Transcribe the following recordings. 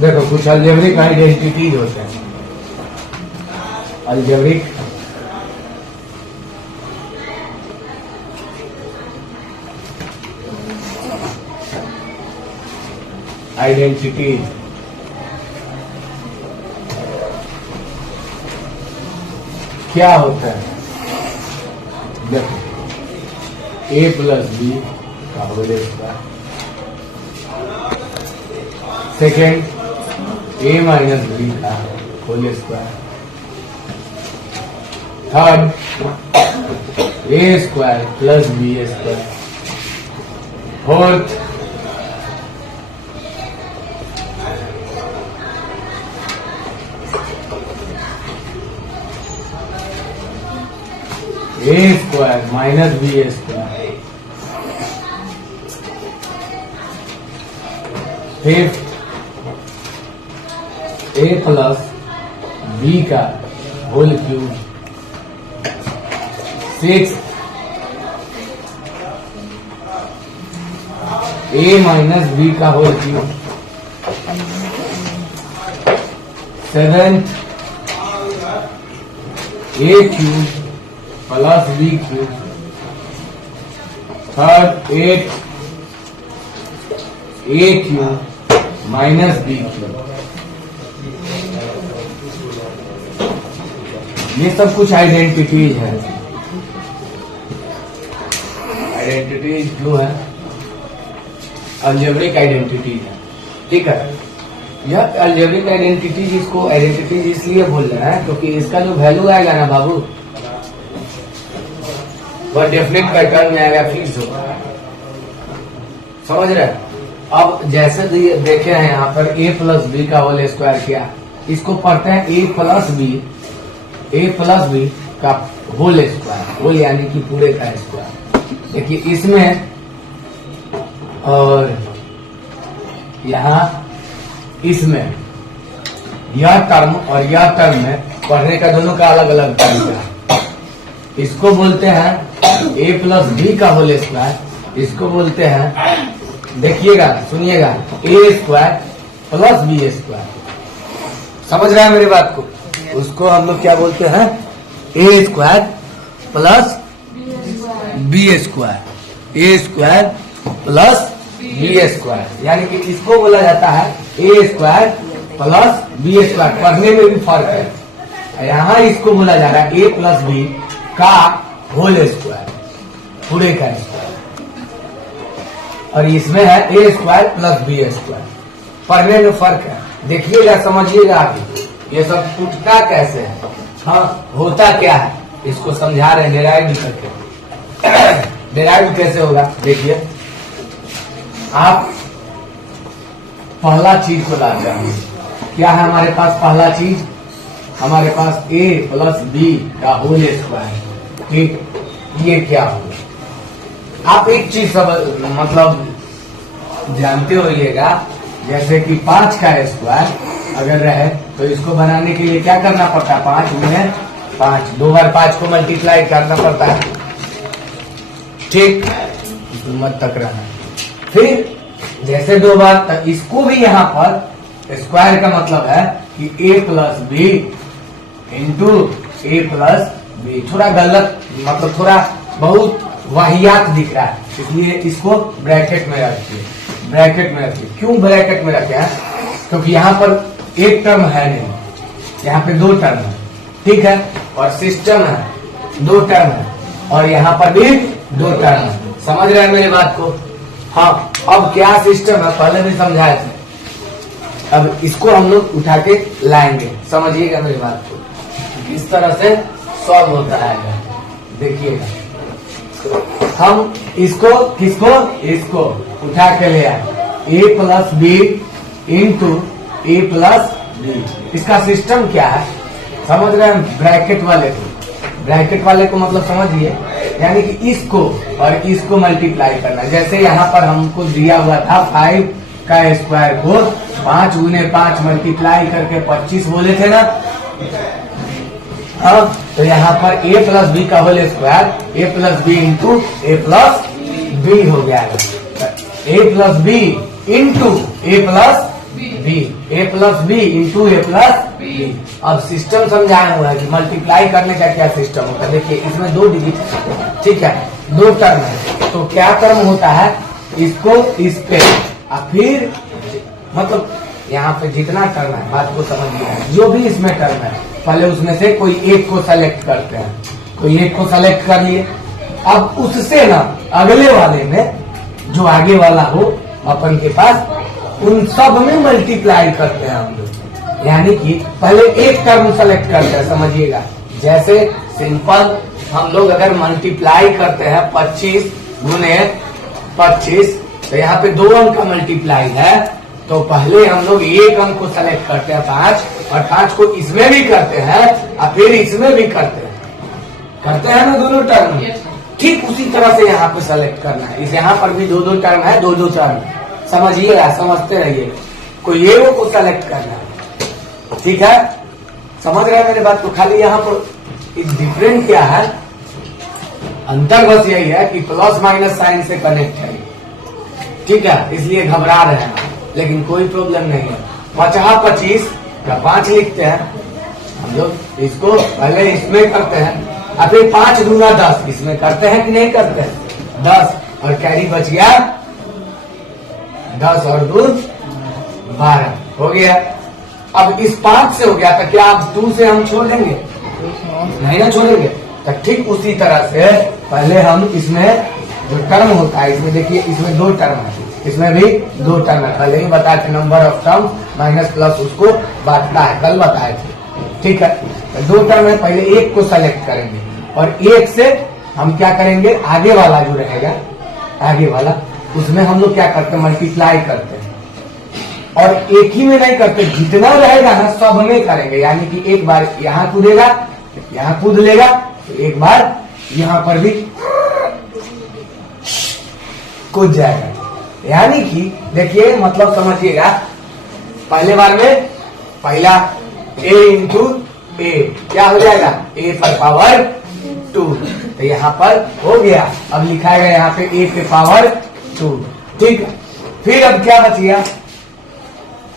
देखो कुछ algebraic identities होते हैं। अलजेब्रिक आइडेंटिटीज क्या होता है? देखो a प्लस बी का whole square, second a minus B का whole square, third a square plus B square, fourth a square minus B square, fifth a plus B का whole cube, six a minus B का whole cube, seventh a cube plus B cube, third eight a cube minus B cube. ये सब कुछ identities है। Identities जो है algebraic identities है, ठीक है। यह अलजेब्रिक आइडेंटिटीज, इसको आइडेंटिटीज इसलिए बोल रहे हैं क्योंकि इसका जो वैल्यू आएगा ना बाबू, वह डेफिनेट पैटर्न में आएगा, फिक्स होगा। समझ रहे? अब जैसे देखे हैं यहाँ पर a प्लस बी का होल स्क्वायर किया, इसको पढ़ते हैं a प्लस बी का होल स्क्वायर, होल यानी कि पूरे का स्क्वायर। देखिए इसमें और यहाँ इसमें यह टर्म और यह टर्म में पढ़ने का दोनों का अलग अलग तरीका है। इसको बोलते हैं a प्लस बी का होल स्क्वायर, इसको बोलते हैं, देखिएगा सुनिएगा, a square plus B square. समझ रहे हैं मेरी बात को? उसको हम लोग क्या बोलते हैं? a square plus B square, a square plus B square, यानी कि इसको बोला जाता है a square plus B square. पढ़ने में भी फर्क है। यहाँ इसको बोला जा रहा है a प्लस बी का होल स्क्वायर, पूरे का स्क्वायर, और इसमें है a square plus B square. पढ़ने में फर्क है, देखिएगा समझिएगा आगे ये सब टूटता कैसे है, हाँ होता क्या है, इसको समझा रहे हैं डेराइव करके। डेराइव कैसे होगा देखिए, आप पहला चीज को लाते हैं, क्या है हमारे पास पहला चीज? हमारे पास a प्लस बी का होल स्क्वायर, ठीक। ये क्या होगा? आप एक चीज सब मतलब जानते होइएगा, जैसे कि 5 का स्क्वायर अगर रहे तो इसको बनाने के लिए क्या करना पड़ता है? 5 में 5, 2 बार 5 को मल्टीप्लाई करना पड़ता है, ठीक। मत तक रहना। फिर जैसे 2 बार, तो इसको भी यहाँ पर स्क्वायर का मतलब है कि a plus b into a plus b. थोड़ा गलत, मतलब थोड़ा बहुत वाहियात दिख रहा है, इसलिए इसको ब्रैकेट में रखिए, ब्रैकेट में रखिए। क्यों ब्रैकेट में रखे हैं? क्योंकि यहाँ पर एक टर्म है नहीं, यहाँ पे 2 टर्म है, ठीक है, और सिस्टम है 2 टर्म है, और यहाँ पर भी 2 टर्म है। समझ रहे हैं मेरी बात को? हाँ। अब क्या सिस्टम है पहले भी समझाए थे, अब इसको हम लोग उठा के लाएंगे, समझिएगा मेरी बात को, किस तरह से सॉल्व होता है। देखिएगा, हम इसको इसको उठा के ले आए, a plus b into a plus b. इसका सिस्टम क्या है समझ रहे हैं? ब्रैकेट वाले को मतलब समझिए, यानी कि इसको और इसको मल्टीप्लाई करना। जैसे यहाँ पर हमको दिया हुआ था 5 का स्क्वायर को 5 गुने 5 मल्टीप्लाई करके 25 बोले थे ना। अब तो यहाँ पर a प्लस बी का whole square, a plus b into a plus b हो गया है, a plus b into a plus b, a plus b into a plus b. अब सिस्टम समझाया हुआ है कि मल्टीप्लाई करने का क्या सिस्टम होता है। देखिए इसमें 2 डिजिट, ठीक है, 2 टर्म है, तो क्या टर्म होता है, इसको इस पे और फिर मतलब यहाँ पे जितना टर्म है, बात को समझिए, जो भी इसमें टर्म है पहले उसमें से कोई एक को सेलेक्ट करते हैं, कोई एक को सेलेक्ट कर लिए। अब उससे ना अगले वाले में जो आगे वाला हो अपन के पास, उन सब में मल्टीप्लाई करते हैं हम लोग। यानी कि पहले एक टर्म सेलेक्ट करते हैं, समझिएगा। जैसे सिंपल हम लोग अगर मल्टीप्लाई करते हैं 25 गुने 25, तो यहाँ पे 2 अंक का मल्टीप्लाई है, तो पहले हम लोग एक अंक को सेलेक्ट करते हैं 5, और 5 को इसमें भी करते हैं और फिर इसमें भी करते हैं ना दोनों टर्म। ठीक उसी तरह से यहाँ पे सेलेक्ट करना है। इस यहाँ पर भी 2 टर्म है, 2 टर्म, समझिएगा, समझते रहिए। कोई एगो को सेलेक्ट करना है, ठीक है, समझ रहे हैं मेरे बात को। खाली यहाँ पर डिफरेंट क्या है, अंतर बस यही है कि प्लस माइनस साइन से कनेक्ट है, ठीक है, इसलिए घबरा रहे हैं, लेकिन कोई प्रॉब्लम नहीं है। 25 या 5 लिखते हैं हम लोग, इसको पहले इसमें करते हैं और फिर 5 दूना 10 इसमें करते हैं कि नहीं करते हैं, 10 और कैरी बच गया 10 और 2 12 हो गया। अब इस 5 से हो गया, तो क्या आप 2 से हम छोड़ देंगे, नहीं ना छोड़ेंगे। तो ठीक उसी तरह से पहले हम इसमें जो टर्म होता है, इसमें देखिए इसमें 2 टर्म है, इसमें भी 2 टर्म है। पहले ही बताए थे number of term minus plus उसको बांटता है, कल बताए थे, ठीक है। तो 2 टर्म है, पहले एक को सेलेक्ट करेंगे और एक से हम क्या करेंगे, आगे वाला जो रहेगा, आगे वाला, उसमें हम लोग क्या करते हैं, मल्टीप्लाई करते हैं। और एक ही में नहीं करते, जितना रहेगा ना सब में करेंगे। यानी कि एक बार यहाँ कूदेगा, यहाँ कूद लेगा, तो एक बार यहाँ पर भी कूद जाएगा। यानी कि देखिए मतलब समझिएगा, पहले बार में पहला a इंटू ए क्या हो जाएगा, a पर पावर 2, तो यहाँ पर हो गया। अब लिखाएगा यहाँ पे a पे पावर 2, ठीक है। फिर अब क्या बच गया,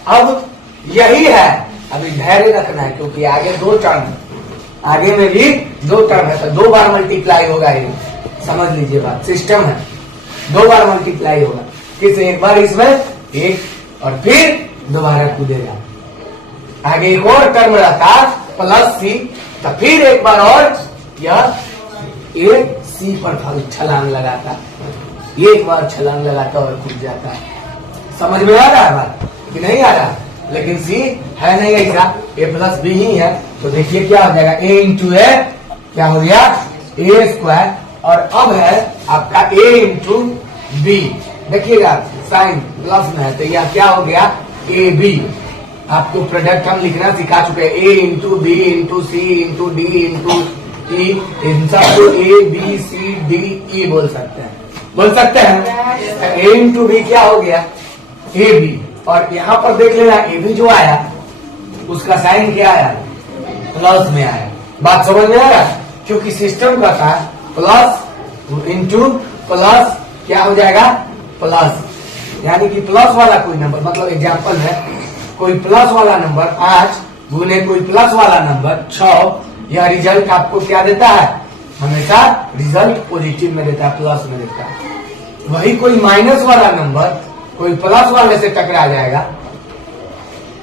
अब यही है, अभी धैर्य रखना है क्योंकि आगे 2 टर्म है, आगे में भी 2 टर्म है, तो 2 बार मल्टीप्लाई होगा, ये समझ लीजिए बात, सिस्टम है, 2 बार मल्टीप्लाई होगा। किस, एक बार इसमें एक और फिर दोबारा कूदेगा। आगे एक और टर्म रहता प्लस सी, तो फिर एक बार और यह ए सी पर छलांग लगाता, एक बार छलांग लगाता और कूद जाता है। समझ में आ रहा है बात कि नहीं आ रहा, लेकिन सी है नहीं ऐसा, ए प्लस बी ही है। तो देखिए क्या हो जाएगा, ए इंटू ए क्या हो गया, ए स्क्वायर, और अब है आपका ए इंटू बी। देखिएगा साइन प्लस में है, तो यह क्या हो गया, ए बी। आपको प्रोडक्ट हम लिखना सिखा चुके हैं, ए इंटू बी इंटू सी इंटू डी इंटू ई, इन सबको A B C D E बोल सकते हैं, बोल सकते हैं। ए इंटू बी क्या हो गया, ए बी, और यहाँ पर देख लेना ए बी जो आया उसका साइन क्या आया, प्लस में आया। बात समझ में आ रहा है, क्योंकि सिस्टम का था प्लस इंटू प्लस क्या हो जाएगा, प्लस। यानी कि प्लस वाला कोई नंबर, मतलब एग्जांपल है, कोई प्लस वाला नंबर 5 गुने कोई प्लस वाला नंबर 6, यह रिजल्ट आपको क्या देता है, हमेशा रिजल्ट पॉजिटिव में देता है, प्लस में देता है। वही कोई माइनस वाला नंबर कोई प्लस वाले से टकरा जाएगा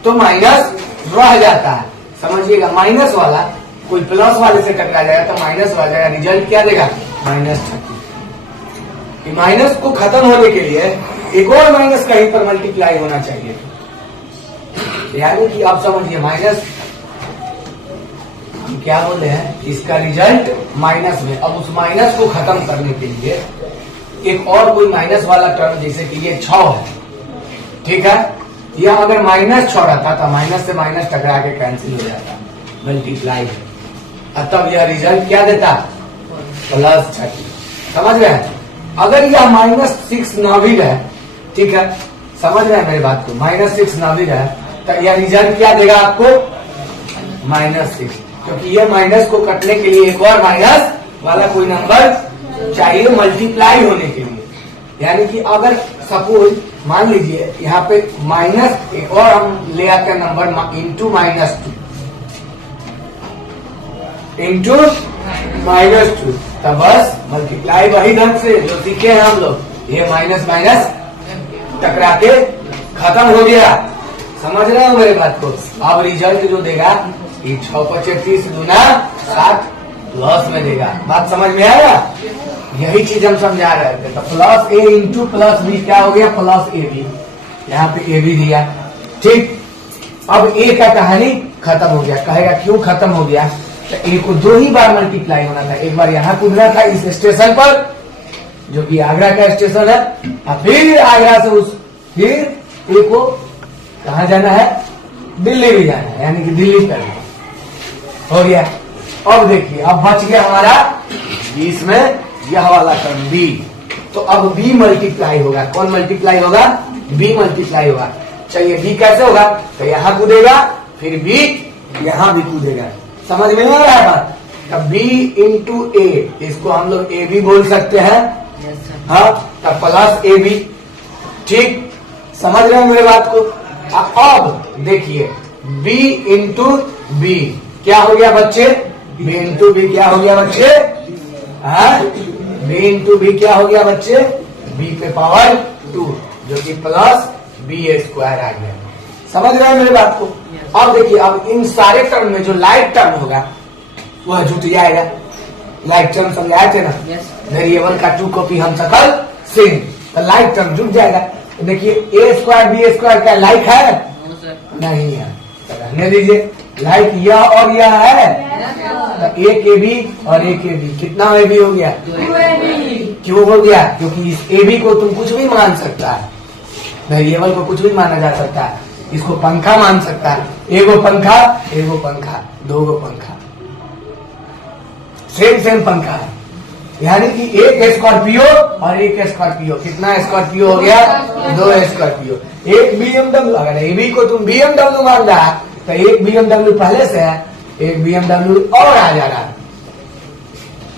तो माइनस रह जाता है, समझिएगा। माइनस वाला कोई प्लस वाले से टकरा जाएगा तो माइनस वाला रिजल्ट क्या देगा, -30। माइनस को खत्म होने के लिए एक और माइनस कहीं पर मल्टीप्लाई होना चाहिए। यानी कि आप समझिए माइनस, हम क्या बोले हैं, इसका रिजल्ट माइनस में। अब उस माइनस को खत्म करने के लिए एक और कोई माइनस वाला टर्म, जैसे कि ये 6 है, ठीक है, यह अगर -6 रहता तो माइनस से माइनस टकरा के कैंसिल हो जाता, मल्टीप्लाई। तब यह रिजल्ट क्या देता, +30। समझ रहे हैं। अगर यह -6 ना भी रहे, ठीक है, समझ रहे हैं मेरी बात को, -6 ना भी रहे तो यह रिजल्ट क्या देगा आपको, -6, क्योंकि ये माइनस को कटने के लिए एक और माइनस वाला कोई नंबर चाहिए मल्टीप्लाई होने के लिए। यानी कि अगर सपोज मान लीजिए यहाँ पे माइनस एक और हम ले आते हैं नंबर इंटू -2 इंटू -2, तब बस मल्टीप्लाई वही ढंग से जो सीखे हैं हम लोग, ये माइनस माइनस टकरा के खत्म हो गया। समझ रहे हो मेरे बात को? अब रिजल्ट जो देगा ये 6 × 5 = 30 दूना 60 प्लस में देगा। बात समझ में आया? यही चीज हम समझा रहे थे। तो plus a into plus b क्या हो गया? Plus a b. यहाँ पे ए बी दिया, ठीक। अब ए का कहानी खत्म हो गया। कहेगा क्यों खत्म हो गया? तो ए को 2 ही बार मल्टीप्लाई होना था। एक बार यहाँ कूदना था इस स्टेशन पर, जो कि आगरा का स्टेशन है, और फिर आगरा से फिर ए को कहा जाना है? दिल्ली भी जाना है, यानी कि दिल्ली करना हो गया। अब देखिए, अब बच गया हमारा 20 में यह वाला टर्म बी। तो अब बी मल्टीप्लाई होगा। कौन मल्टीप्लाई होगा? बी मल्टीप्लाई होगा। चलिए बी कैसे होगा? तो यहाँ कूदेगा, फिर बी यहाँ भी कूदेगा। समझ में आ रहा है बात? तब बी इंटू ए, इसको हम लोग ए बी बोल सकते हैं। हाँ, तब प्लस ए बी, ठीक। समझ रहे हैं मेरे बात को? अब देखिए b इंटू बी क्या हो गया बच्चे? b इंटू बी क्या हो गया बच्चे? b इंटू बी क्या हो गया बच्चे? b पे पावर 2, जो कि प्लस b² आ गया। समझ रहे हैं मेरे बात को? अब देखिए, अब इन सारे टर्म में जो लाइट टर्म होगा वह जुट जाएगा। लाइट टर्म समझाए थे ना? वेरिएबल का 2 कॉपी हम सकल सेम, तो लाइट टर्म जुट जाएगा। देखिए a² b² क्या लाइक है? नहीं है, तो रहने दीजिए। लाइक यह और यह है, तो a के बी और a के बी कितना ए बी हो गया? 2ab। क्यों हो गया? क्योंकि इस ए बी को तुम कुछ भी मान सकता है, वेरिएबल को कुछ भी माना जा सकता है। इसको पंखा मान सकता है, एगो पंखा, एगो पंखा, 2 गो पंखा, सेम पंखा है। यानी कि एक स्कॉर्पियो और एक स्कॉर्पियो, कितना स्कॉर्पियो हो गया? 2 स्कॉर्पियो। एक BMW, अगर एबी को तुम BMW मान रहा है तो एक BMW पहले से है, एक BMW और आ जा रहा है,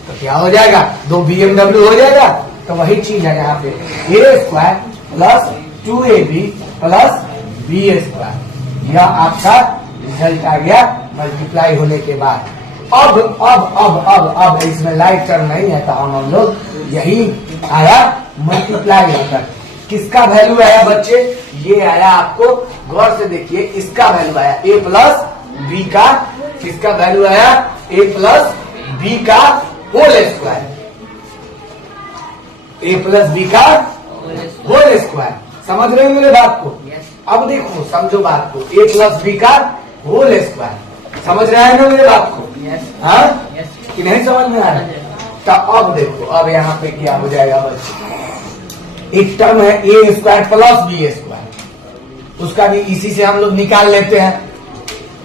तो क्या हो जाएगा? 2 BMW हो जाएगा। तो वही चीज है यहाँ पे, a² plus 2ab plus b²। यह आपका रिजल्ट आ गया मल्टीप्लाई होने के बाद। अब इसमें लाइट टर्म नहीं है, तो हम लोग यही आया मल्टीप्लाई होकर। किसका वैल्यू आया बच्चे? ये आया, आपको गौर से देखिए, इसका वैल्यू आया a प्लस बी का। किसका वैल्यू आया? a प्लस बी का whole square, a plus B का होल स्क्वायर। समझ रहे हो मेरे बात को? अब देखो, समझो बात को, a प्लस बी का होल स्क्वायर। समझ रहे हैं ना मेरे बात को? हाँ, कि नहीं समझ में आ रहा? तो अब देखो, अब यहाँ पे क्या हो जाएगा बच्चे? एक टर्म है a² प्लस b², उसका भी इसी से हम लोग निकाल लेते हैं।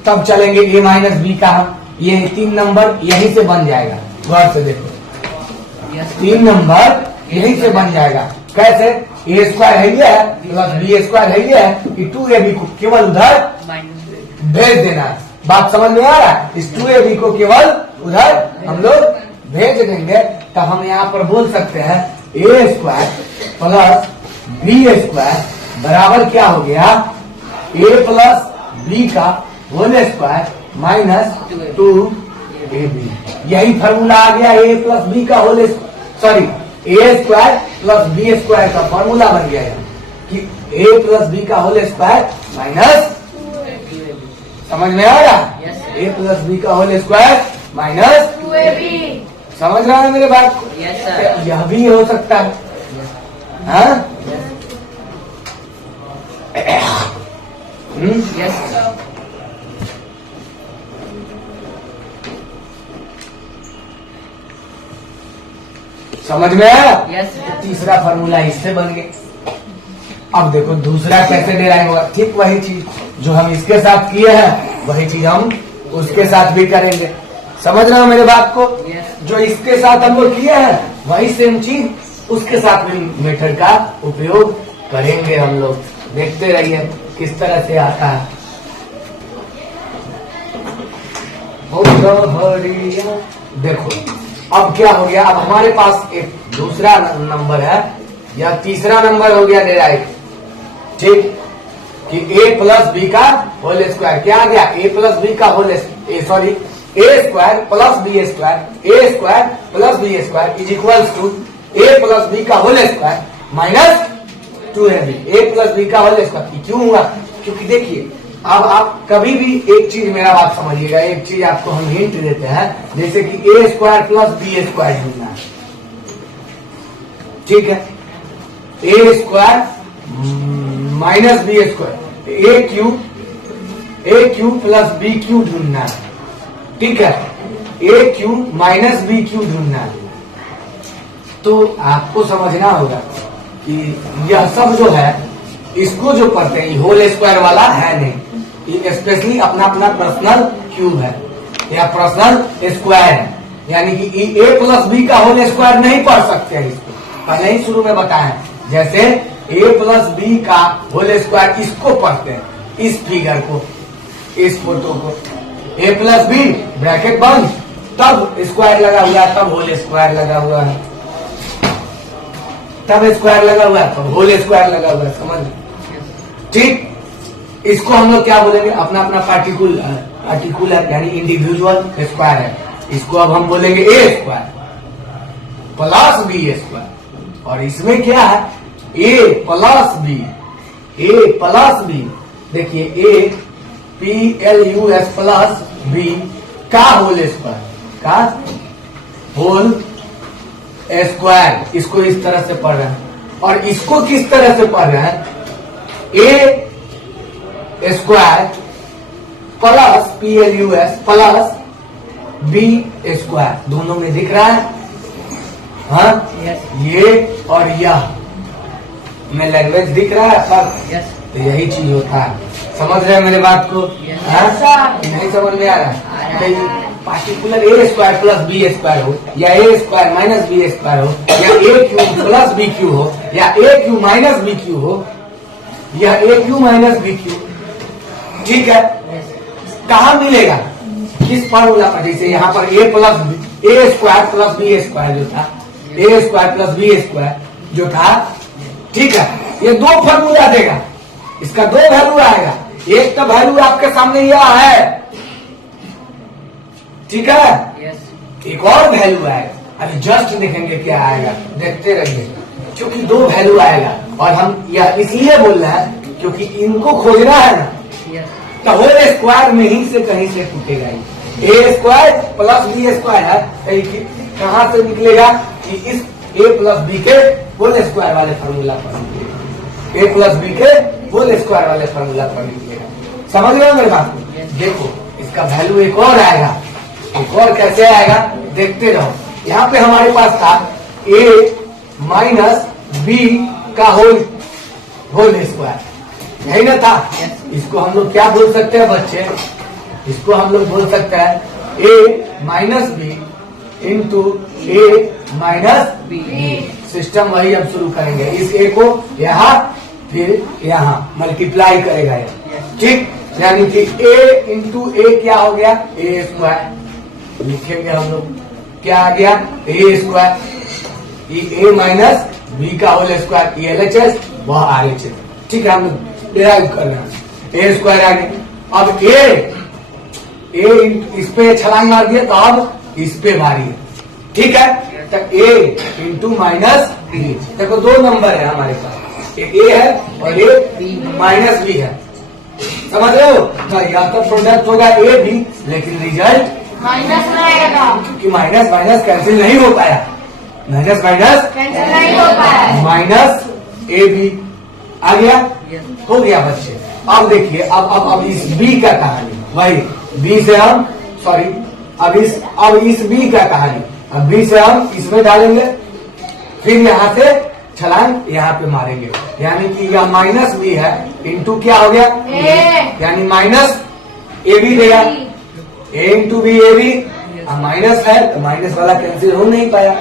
तब चलेंगे a माइनस बी का, हम ये 3 नंबर यहीं से बन जाएगा। गौर से देखो, 3 नंबर यहीं से बन जाएगा। कैसे? a² है ये प्लस b² है ये, कि 2ab को केवल उधर भेज देना है। बात समझ में आ रहा है? इस 2ab को केवल उधर हम लोग भेज देंगे। तो हम यहाँ पर बोल सकते हैं a² प्लस b² बराबर क्या हो गया? a प्लस b का होल स्क्वायर माइनस 2ab। यही फॉर्मूला आ गया, a प्लस b का whole, sorry, a² plus b² का फॉर्मूला बन गया है कि a प्लस b का होल स्क्वायर माइनस, समझ में आ रहा? a प्लस बी का होल स्क्वायर माइनस 2ab। समझ रहा है मेरे बात को? यह भी हो सकता है। हाँ, समझ में आया? तीसरा फॉर्मूला इससे बन गया। अब देखो दूसरा कैसे डिराइव होगा? ठीक वही चीज जो हम इसके साथ किए हैं, वही चीज हम उसके साथ भी करेंगे। समझ रहे हो मेरे बात को? जो इसके साथ हम लोग किए हैं, वही सेम चीज उसके साथ भी मेथड का उपयोग करेंगे हम लोग। देखते रहिए किस तरह से आता है। देखो अब क्या हो गया? अब हमारे पास एक दूसरा नंबर है, या तीसरा नंबर हो गया डिराइव। ठीक, कि a प्लस बी का होल स्क्वायर क्या आ गया, a प्लस बी का whole sorry a square plus B square, a square plus B square is equals to a plus B का whole square minus 2ab, a plus B का whole square. क्यों हुआ, क्योंकि देखिए अब आप कभी भी एक चीज मेरा बात समझिएगा, एक चीज आपको हम हिंट देते हैं, जैसे कि a square plus B square ढूंढना है, ठीक है, a square minus B square, a cube plus b cube ढूंढना है, ठीक है, a cube minus b cube ढूंढना है। तो आपको समझना होगा कि यह सब जो है इसको जो पढ़ते हैं होल स्क्वायर वाला है नहीं, ये स्पेशली अपना अपना पर्सनल क्यूब है या पर्सनल स्क्वायर है, यानी कि ए प्लस बी का होल स्क्वायर नहीं पढ़ सकते हैं इसको, पहले ही शुरू में बताया। जैसे ए प्लस बी का होल स्क्वायर इसको पढ़ते हैं, इस फिगर को, इस फोटो को, ए प्लस बी ब्रैकेट बंद तब स्क्वायर लगा हुआ है, तब होल स्क्वायर लगा हुआ है, तब स्क्वायर लगा हुआ है, तब होल स्क्वायर लगा हुआ है, समझ, ठीक। इसको हम लोग क्या बोलेंगे, अपना अपना पार्टिकुलर यानी इंडिविजुअल स्क्वायर है, इसको अब हम बोलेंगे ए स्क्वायर प्लस बी स्क्वायर, और इसमें क्या है ए plus b, a plus B, देखिए ए PLUS प्लस बी का होल स्क्वायर, का होल स्क्वायर, इसको इस तरह से पढ़ रहे हैं, और इसको किस तरह से पढ़ रहे हैं, A square plus PLUS plus B square, दोनों में दिख रहा है, हाँ ये और यह में लैंग्वेज दिख रहा है पर तो यही चीज होता है, समझ रहे हैं मेरे बात को, नहीं समझ में आ रहा है, पार्टिकुलर ए स्क्वायर प्लस बी स्क्वायर हो, या ए स्क्वायर माइनस बी स्क्वायर हो, या ए क्यू प्लस बी क्यू हो, या ए क्यू माइनस बी क्यू हो, या ए क्यू माइनस बी क्यू, ठीक है, कहाँ मिलेगा, किस फॉर्मूला पर, जैसे यहाँ पर ए स्क्वायर प्लस बी स्क्वायर जो था, A square plus B square जो था, ठीक है, ये दो फॉर्मूला देगा, इसका दो वैल्यू आएगा, एक तो वैल्यू आपके सामने यह है, ठीक है, एक और वैल्यू आएगा, अभी जस्ट देखेंगे क्या आएगा, देखते रहिए, क्योंकि दो वैल्यू आएगा, और हम यह इसलिए बोल रहे हैं क्योंकि इनको खोजना है ना, तो होल स्क्वायर में ही से कहीं से टूटेगा, ए स्क्वायर प्लस बी स्क्वायर है, कहां से निकलेगा कि इस ए प्लस बी के होल स्क्वायर वाले फॉर्मूला पर निकलेगा, ए प्लस बी के होल स्क्वायर वाले फॉर्मूला पर निकलेगा, समझ रहे हो मेरे बात को। देखो इसका वैल्यू एक और आएगा, एक और कैसे आएगा देखते रहो, यहाँ पे हमारे पास था ए माइनस बी का होल स्क्वायर, यही ना था, इसको हम लोग क्या बोल सकते हैं बच्चे, इसको हम लोग बोल सकते हैं ए माइनस बी इंटू ए माइनस बी, सिस्टम वही अब शुरू करेंगे, इस ए को यहाँ फिर यहाँ मल्टीप्लाई करेगा ये, ठीक, यानी कि ए इंटू ए क्या हो गया, ए स्क्वायर, लिखेंगे हम लोग क्या आ गया, ए स्क्वायर, ए माइनस बी का होल स्क्वायर, ये LHS वह RHS, ठीक है, हम लोग डिराइव कर रहे हैं, ए स्क्वायर आ गया, अब ए इस पे छलांग मार दिया तो अब इस पे मारिए, ठीक है, तो ए इंटू माइनस बी, देखो दो नंबर है हमारे पास, एक ए है और एक माइनस बी है, समझ रहे हो, तो या तो प्रोडक्ट होगा ए बी, लेकिन रिजल्ट माइनस में आएगा, क्योंकि माइनस माइनस कैंसिल नहीं हो पाया, माइनस माइनस कैंसिल नहीं हो पाया, माइनस ए बी आ गया, हो गया बच्चे। अब देखिए अब इस बी का कहानी, वही बी से हम सॉरी अब इस बी का कहानी, अब बी से हम इसमें डालेंगे, फिर यहाँ से छलांग यहाँ पे मारेंगे, यानी कि यह माइनस बी है इंटू क्या हो गया ए, यानी माइनस ए बी देगा, ए इंटू बी ए बी, अब माइनस है तो माइनस वाला कैंसिल हो नहीं पाया,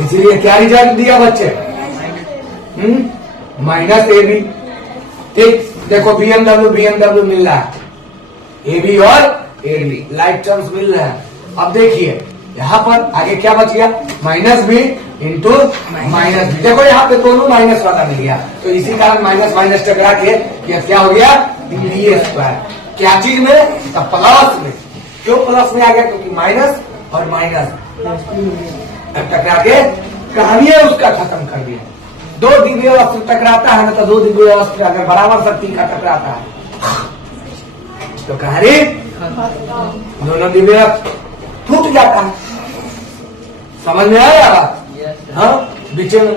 इसलिए क्या रिजल्ट दिया बच्चे, माइनस ए बी, ठीक, देखो बीएमडब्ल्यू मिल रहा है, ए बी और ए बी लाइक टर्म्स मिल रहे हैं। अब देखिए यहाँ पर आगे क्या बच गया, minus b into minus b. देखो यहाँ पे दोनों माइनस वाला मिल गया, तो इसी कारण माइनस माइनस टकरा के ये क्या हो गया, बी स्क्वायर। क्या चीज में, तो प्लस में। क्यों प्लस में आ गया, क्योंकि माइनस और माइनस टकरा के कहानी है उसका खत्म कर दिया। दो दिव्य वस्तु टकराता है ना, तो दो दिव्य वस्तु अगर बराबर शक्ति का टकराता है तो कहानी दोनों दिव्य टूट जाता है। समझ में आया बात? हाँ, बीच में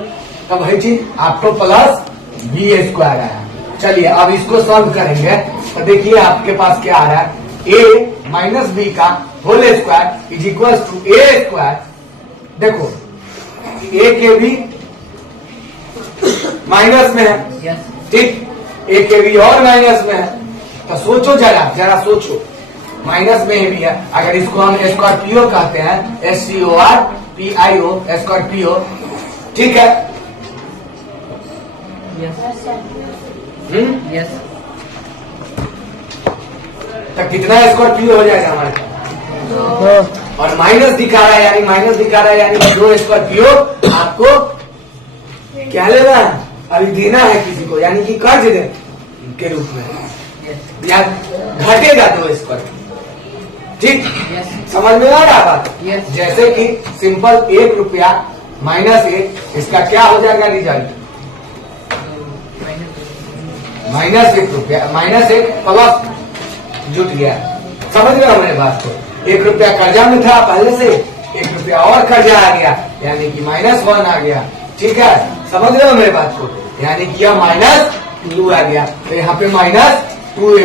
तब है चीज आपको प्लस बी स्क्वायर आया। चलिए अब इसको सॉल्व करेंगे, तो देखिए आपके पास क्या आ रहा है, ए माइनस बी का whole square is equal to a square. देखो ए के भी माइनस में है, ठीक, ए के भी और माइनस में है, तो सोचो जरा सोचो, माइनस में भी है। अगर इसको हम स्कॉर्पियो कहते हैं, SCORPIO स्कॉर्पियो, ठीक है। तो कितना स्कॉर्पियो हो जाएगा हमारे पास, और माइनस दिखा रहा है, यानी माइनस दिखा रहा है, यानी 2 स्कॉर्पियो आपको क्या लेना है, अभी देना है किसी को, यानी कि कर्ज दे के रूप में, या घटेगा 2 स्क्वायर, ठीक। समझ में आ रहा बात? जैसे कि सिंपल 1 रुपया माइनस 1, इसका क्या हो जाएगा रिजल्ट, माइनस 1 रुपया, माइनस 1 प्लस जुट गया। समझ रहे हो मेरे बात को? 1 रुपया कर्जा में था पहले से, 1 रुपया और कर्जा आ गया, यानी कि -1 आ गया, ठीक है। समझ रहे हो मेरे बात को? यानी कि यह -2 आ गया, तो यहाँ पे -2 ए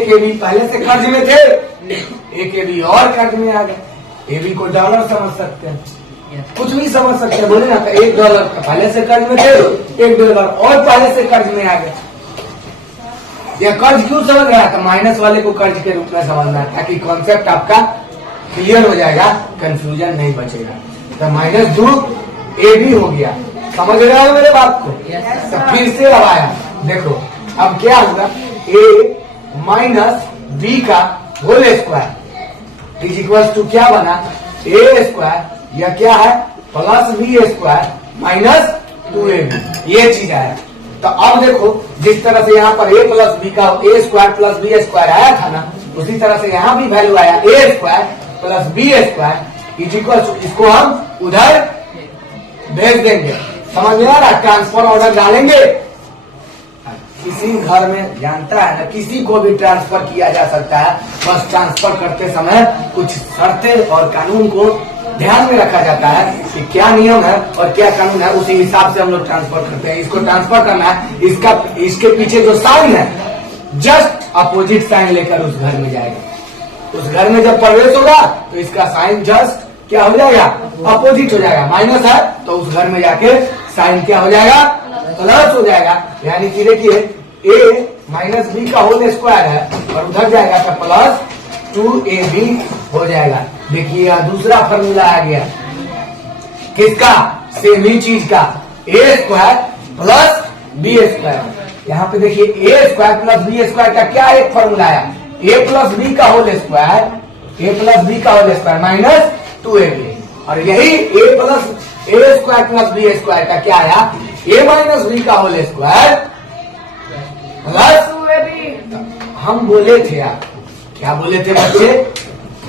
के भी पहले से कर्ज में थे, ए के भी और कर्ज में आ गए। ए बी को डॉलर समझ सकते हैं, कुछ भी समझ सकते हैं, बोले ना, तो $1 का पहले से कर्ज में थे, $1 और पहले से कर्ज में आ गए। यह कर्ज क्यों समझ रहा है, तो माइनस वाले को कर्ज के रूप में समझना है, ताकि कॉन्सेप्ट आपका क्लियर हो जाएगा, कंफ्यूजन नहीं बचेगा। तो -2 ए भी हो गया। समझ रहे हो मेरे बात को? तो फिर से अब आया, देखो अब क्या होगा, ए माइनस बी का whole square is equal to क्या बना, ए स्क्वायर, यह क्या है, plus B square minus 2ab, ये चीज आया। तो अब देखो, जिस तरह से यहाँ पर a प्लस बी का ए स्क्वायर प्लस बी स्क्वायर आया था ना, उसी तरह से यहाँ भी वैल्यू आया A square plus B square is equal to, इसको हम उधर भेज देंगे। समझ में आ रहा, ट्रांसफर ऑर्डर डालेंगे। किसी घर में जानता है ना, किसी को भी ट्रांसफर किया जा सकता है, बस ट्रांसफर करते समय कुछ शर्तें और कानून को ध्यान में रखा जाता है कि क्या नियम है और क्या कानून है, उसी हिसाब से हम लोग ट्रांसफर करते हैं। इसको ट्रांसफर करना है, इसके पीछे जो साइन है जस्ट अपोजिट साइन लेकर उस घर में जाएगा। उस घर में जब प्रवेश होगा तो इसका साइन जस्ट क्या हो जाएगा, अपोजिट हो जाएगा। माइनस है तो उस घर में जाके साइन क्या हो जाएगा, प्लस हो जाएगा। यानी कि देखिए a माइनस बी का होल स्क्वायर है और उधर जाएगा तो प्लस 2ab हो जाएगा। देखिए दूसरा फॉर्मूला आ गया, किसका, सेम ही चीज का, ए स्क्वायर प्लस बी स्क्वायर। यहाँ पे देखिए ए स्क्वायर प्लस बी स्क्वायर का क्या एक फॉर्मूला आया, ए प्लस बी का होल स्क्वायर, ए प्लस बी का होल स्क्वायर माइनस 2ab, और यही ए स्क्वायर प्लस बी स्क्वायर का क्या आया, ए माइनस बी का होल स्क्वायर प्लस 2ab। हम बोले थे आप, क्या बोले थे बच्चे,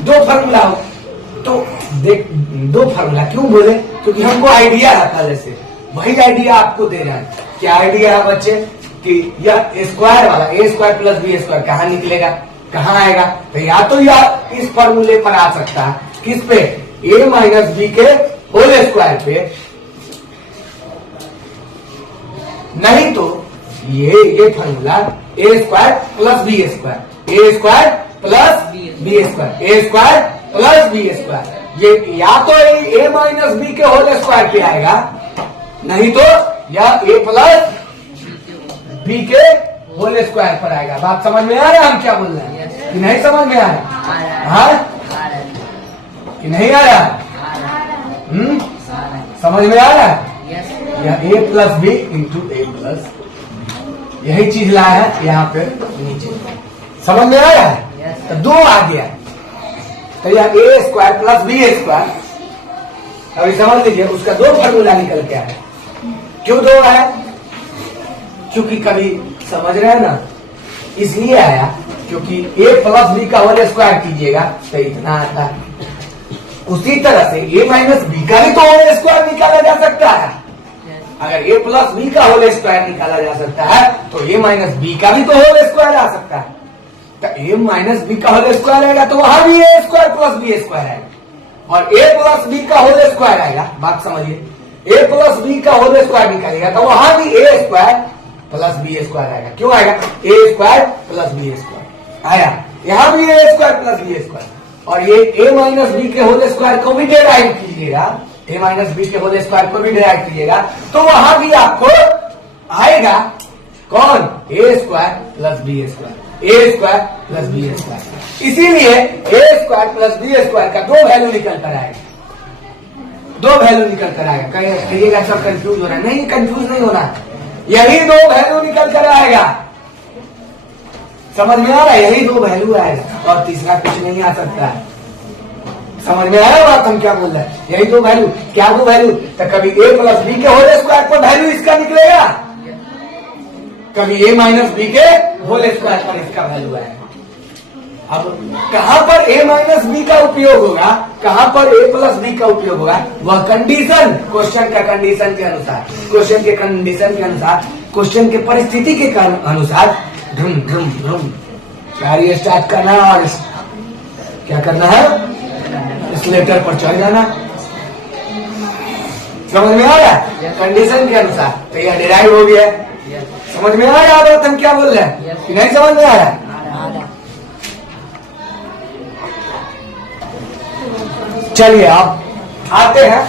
2 फॉर्मूला हो, तो देख 2 फॉर्मूला क्यों बोले, क्योंकि हमको आइडिया है पहले से, वही आइडिया आपको दे रहा है। क्या आइडिया है बच्चे, कि यह स्क्वायर वाला ए स्क्वायर प्लस बी स्क्वायर कहाँ निकलेगा, कहाँ आएगा, तो या तो यह इस फॉर्मूले पर आ सकता है, किस पे, ए माइनस बी के होल स्क्वायर पे, नहीं तो ये फॉर्मूला ए स्क्वायर प्लस बी स्क्वायर, ए स्क्वायर प्लस बी स्क्वायर, ए स्क्वायर प्लस बी स्क्वायर, ये या तो ए माइनस बी के होल स्क्वायर पे आएगा, नहीं तो यह ए प्लस बी के होल स्क्वायर पर आएगा। बात समझ में आ रहा है हम क्या बोल रहे हैं, कि नहीं समझ में आ रहा है, हाँ कि नहीं आ रहा है, समझ में आ रहा है, यह ए plus b into a plus, यही चीज लाया है यहाँ पे नीचे। समझ में आ रहा है, तो 2 आ गया, तो यह ए स्क्वायर प्लस बी स्क्वायर, अभी समझ लीजिए उसका दो फार्मूला निकल के आया। क्यों दो है? क्योंकि कभी समझ रहे हैं ना, इसलिए आया क्योंकि ए प्लस बी का होल स्क्वायर कीजिएगा तो इतना आता है। उसी तरह से ए माइनस बी का भी तो होल स्क्वायर निकाला जा सकता है। अगर ए प्लस बी का होल स्क्वायर निकाला जा सकता है तो ए माइनस बी का भी तो होल स्क्वायर आ सकता है। तो ए माइनस बी का होल स्क्वायर आएगा तो वहां भी ए स्क्वायर प्लस बी स्क्वायर आएगा, और ए प्लस बी का होल स्क्वायर आएगा। बात समझिए, ए प्लस बी का होल स्क्वायर निकालेगा तो वहां भी ए स्क्वायर प्लस बी स्क्वायर आएगा। क्यों आएगा? ए स्क्वायर प्लस बी स्क्वायर आया, यहां भी ए स्क्वायर प्लस बी स्क्वायर। और ये ए माइनस बी के होल स्क्वायर को भी डिराइव कीजिएगा, ए माइनस बी के होल स्क्वायर को भी डिराइव कीजिएगा तो वहां भी आपको आएगा कौन? ए स्क्वायर प्लस बी स्क्वायर, ए स्क्वायर प्लस बी स्क्वायर। इसीलिए ए स्क्वायर प्लस बी स्क्वायर का दो वैल्यू निकल कर आएगा, दो वैल्यू निकल कर आएगा। कहिएगा सब कंफ्यूज हो रहा है, नहीं कंफ्यूज नहीं होना, यही दो वैल्यू निकल कर आएगा। समझ में आ रहा है? यही दो वैल्यू आएगा और तीसरा कुछ नहीं आ सकता है। समझ में आया बात हम क्या बोल रहे हैं? यही दो वैल्यू। क्या दो वैल्यू? तो कभी ए प्लस बी के होल स्क्वायर पर वैल्यू इसका निकलेगा, कभी ए माइनस बी के होल स्क्वायर पर इसका वैल्यू आएगा। अब कहां पर ए माइनस बी का उपयोग होगा, कहां पर ए प्लस बी का उपयोग होगा? वह कंडीशन, क्वेश्चन का कंडीशन के अनुसार, क्वेश्चन के कंडीशन के अनुसार, क्वेश्चन के परिस्थिति के अनुसार ढूम ढूम ढूम कार्य स्टार्ट करना है और क्या करना है? इस लेटर पर चढ़ जाना। समझ में आ रहा है? कंडीशन के अनुसार तो यह डिराइव हो गया। समझ में आ रहा है बात हम क्या बोल रहे हैं कि नहीं समझ में आ रहा है? चलिए आप आते हैं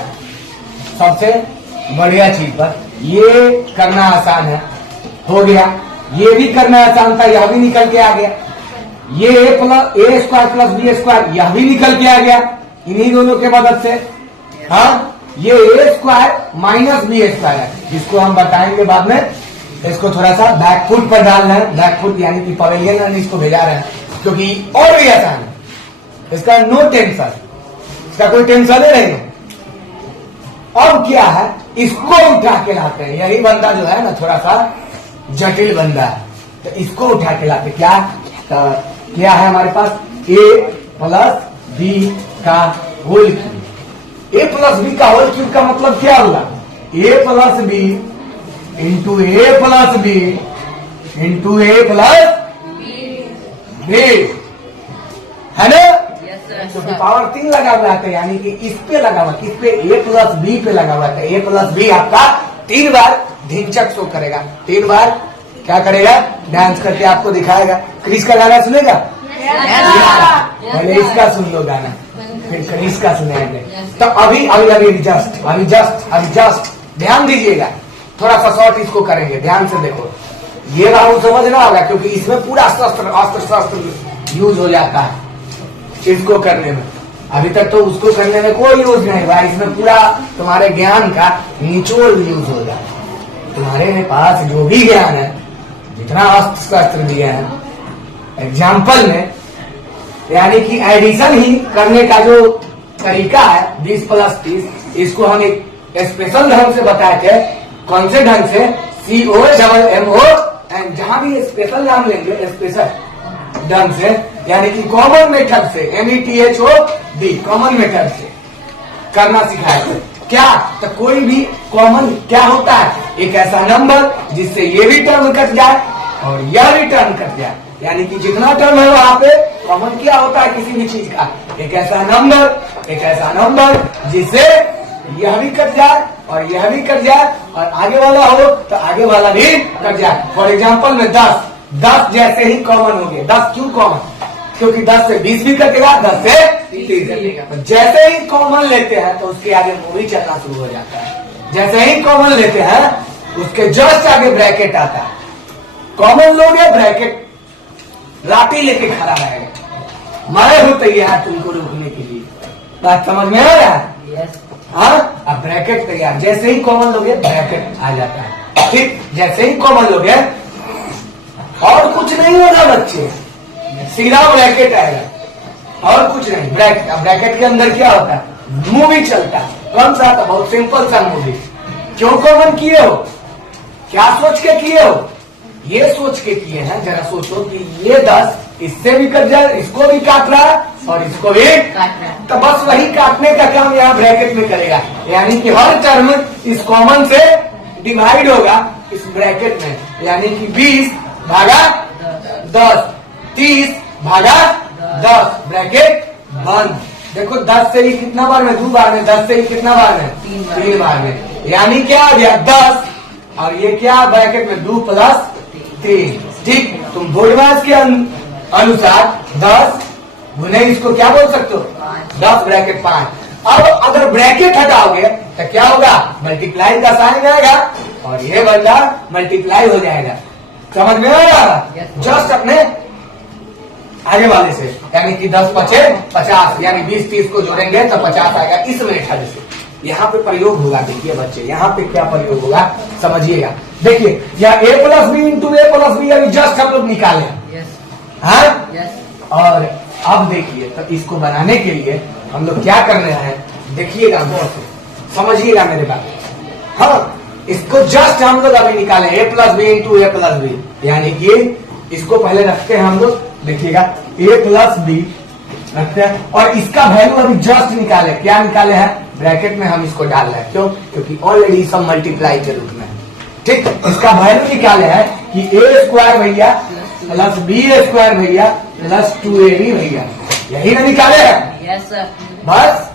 सबसे बढ़िया चीज पर। ये करना आसान है, हो गया। ये भी करना आसान था, यह भी निकल के आ गया। ये ए स्क्वायर प्लस बी स्क्वायर यह भी निकल के आ गया इन्हीं दोनों के मदद से। हाँ, ये ए स्क्वायर माइनस बी स्क्वायर है, जिसको हम बताएंगे बाद में। इसको थोड़ा सा बैक फुट पर डालना है, बैक फुट यानी कि पवेलियन में इसको भेजा रहे हैं क्योंकि और भी आसान है। इसका नो टेंशन, इसका कोई टेंशन ही नहीं। अब क्या है, इसको उठा के लाते हैं। यही बंदा जो है ना थोड़ा सा जटिल बंदा है, तो इसको उठा के लाते। क्या तो क्या है हमारे पास? ए प्लस बी का होल क्यूब। ए प्लस बी का होल क्यूब का मतलब क्या हुआ? ए plus b into a plus b into a plus B, है ना? क्योंकि पावर 3 लगा हुआ है, यानी कि इस पे लगा हुआ, किस पे? ए प्लस बी पे लगा हुआ है। ए प्लस बी आपका 3 बार ढिंचक शो करेगा, 3 बार क्या करेगा? डांस करके आपको दिखाएगा। क्रिस का गाना सुनेगा? पहले इसका सुन लो गाना, फिर क्रिस का सुनेंगे। तो अभी जस्ट ध्यान दीजिएगा, थोड़ा सा शॉर्ट इसको करेंगे, ध्यान से देखो। ये राहुल समझना होगा क्योंकि इसमें पूरा अस्त्र शस्त्र यूज हो जाता है इसको करने में। अभी तक तो उसको करने में कोई यूज नहीं हुआ, इसमें पूरा तुम्हारे ज्ञान का निचोड़ यूज हो जाता है। तुम्हारे पास जो भी ज्ञान है, जितना अस्त्र शस्त्र दिए हैं एग्जाम्पल में, यानी कि एडिशन ही करने का जो तरीका है 20 प्लस 30, इसको हम एक स्पेशल ढंग से बताए थे। कौन से ढंग से? COMMO, एंड जहां भी स्पेशल नाम लेंगे स्पेशल ढंग से, यानी कि कॉमन मेथड से, METHOD कॉमन मेथड से करना सिखाया। क्या? तो कोई भी कॉमन क्या होता है? एक ऐसा नंबर जिससे ये भी टर्म कट जाए और यह भी टर्म कट जाए, यानी कि जितना टर्म है वहां पे कॉमन क्या होता है किसी भी चीज का? एक ऐसा नंबर जिससे यह भी कट जाए और यह भी कट जाए और आगे वाला हो तो आगे वाला भी कट जाए। फॉर एग्जाम्पल में 10 जैसे ही कॉमन हो गए। 10 क्यों कॉमन? क्योंकि 10 से 20 भी कटेगा, 10 से 30 कटेगा। जैसे ही कॉमन लेते हैं तो उसके आगे मूवी चलना शुरू हो जाता है। जैसे ही कॉमन लेते हैं उसके जस्ट आगे ब्रैकेट आता है। कॉमन लोगे, ब्रैकेट लाठी लेके खड़ा रहेगा, मैं हूं तैयार तुमको रोकने के लिए। बात समझ में आ रहा है? हाँ, अब ब्रैकेट तैयार। जैसे ही कॉमन लोगे ब्रैकेट आ जाता है। ठीक, जैसे ही कॉमन लोगे और कुछ नहीं होगा बच्चे, सीधा ब्रैकेट आएगा। और कुछ नहीं। ब्रैकेट, अब ब्रैकेट के अंदर क्या होता है, मूवी चलता है। कौन सा था, बहुत सिंपल सा मूवी। क्यों कॉमन किए हो, क्या सोच के किए हो, ये सोच के किए हैं। जरा सोचो कि ये 10 इससे भी कट जाए, इसको भी काट रहा है और इसको भी काट रहा है। तो बस वही काटने का काम यहाँ ब्रैकेट में करेगा। यानी कि हर टर्म इस कॉमन से डिवाइड होगा इस ब्रैकेट में। यानी कि 20 भागा 10, 30 भागा 10, ब्रैकेट बंद। देखो 10 से ही कितना बार में, 2 बार में, 10 से ही कितना बार में, 3 बार में। यानी क्या आ गया 10 और ये क्या ब्रैकेट में 2 + 3। ठीक, तुम बोर्डमास के अनुसार 10 गुने इसको क्या बोल सकते हो, 10 ब्रैकेट 5। अब अगर ब्रैकेट हटाओगे तो क्या होगा, मल्टीप्लाई का साइन आएगा और ये बंदा मल्टीप्लाई हो जाएगा। समझ में आ रहा है, जस्ट अपने आगे वाले से। यानी कि 10 × 5 = 50, यानी 20 30 को जोड़ेंगे तो 50 आएगा। इस मेथड से यहाँ पे प्रयोग होगा। देखिए बच्चे, यहाँ पे क्या प्रयोग होगा समझिएगा। देखिए या a + b × a + b अभी जस्ट हम लोग निकाले, हाँ। और अब देखिए, तो इसको बनाने के लिए हम लोग क्या करने हैं, देखिएगा गौर से, समझिएगा मेरे बात। हाँ, इसको जस्ट हम लोग अभी निकाले a + b × a + b, यानी कि इसको पहले रखते हैं हम लोग। देखिएगा a + b रखते हैं और इसका वैल्यू अभी जस्ट निकाले। क्या निकाले हैं, ब्रैकेट में हम इसको डाल रहे हैं। क्यों, क्योंकि ऑलरेडी सब मल्टीप्लाई के रूप में। ठीक, इसका वैल्यू निकाले है कि a² भैया + b² भैया + 2ab भैया, यही ना निकाले हैं। Yes sir. बस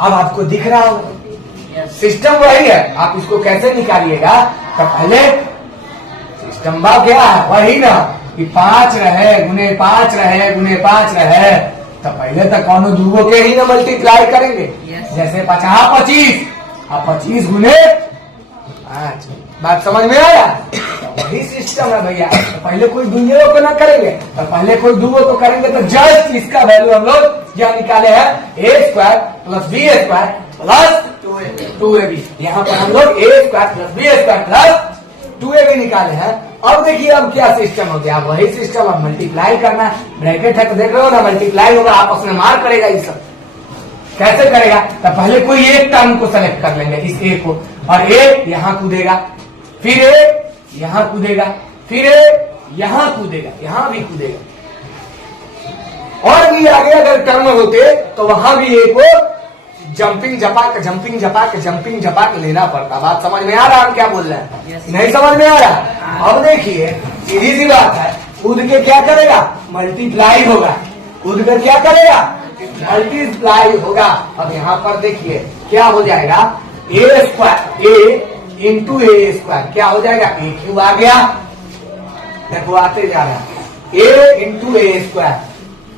अब आपको दिख रहा होगा सिस्टम वही है। आप इसको कैसे निकालिएगा, तो पहले सिस्टम बा क्या है, वही ना कि 5 रहे गुने 5 रहे गुने 5 रहे, तो पहले तो कौनो दूगो के ही ना मल्टीप्लाई करेंगे। जैसे 50 25 और 25 गुने 5। बात समझ में आया, तो वही सिस्टम है भैया। तो पहले कोई दूगो को ना करेंगे, तो पहले कोई दूगो को करेंगे। तो जस्ट इसका वैल्यू हम लोग यहाँ निकाले हैं a² + b² + 2ab। यहाँ पर हम लोग a² + b² + 2ab निकाले हैं। अब देखिए अब क्या सिस्टम हो गया, वही सिस्टम। अब मल्टीप्लाई करना, ब्रैकेट है तो देख रहे हो ना, मल्टीप्लाई होगा, आपस में मार करेगा। ये सब कैसे करेगा, तो पहले कोई एक टर्म को सेलेक्ट कर लेंगे, इस a को, और a यहाँ कूदेगा, फिर a यहाँ कूदेगा, फिर a यहाँ कूदेगा, यहाँ भी कूदेगा। और भी आगे अगर टर्म होते तो वहां भी a को जंपिंग झपाक लेना पड़ता। बात समझ में आ रहा है हम क्या बोल रहे हैं, नहीं समझ में आ रहा। अब देखिए सीधी सी बात है, कूद के क्या करेगा, मल्टीप्लाई होगा। कूद कर क्या करेगा, मल्टीप्लाई होगा। अब यहाँ पर देखिए क्या हो जाएगा, a² क्या हो जाएगा, a³ आ गया। देखो आते जा रहा है a × a²,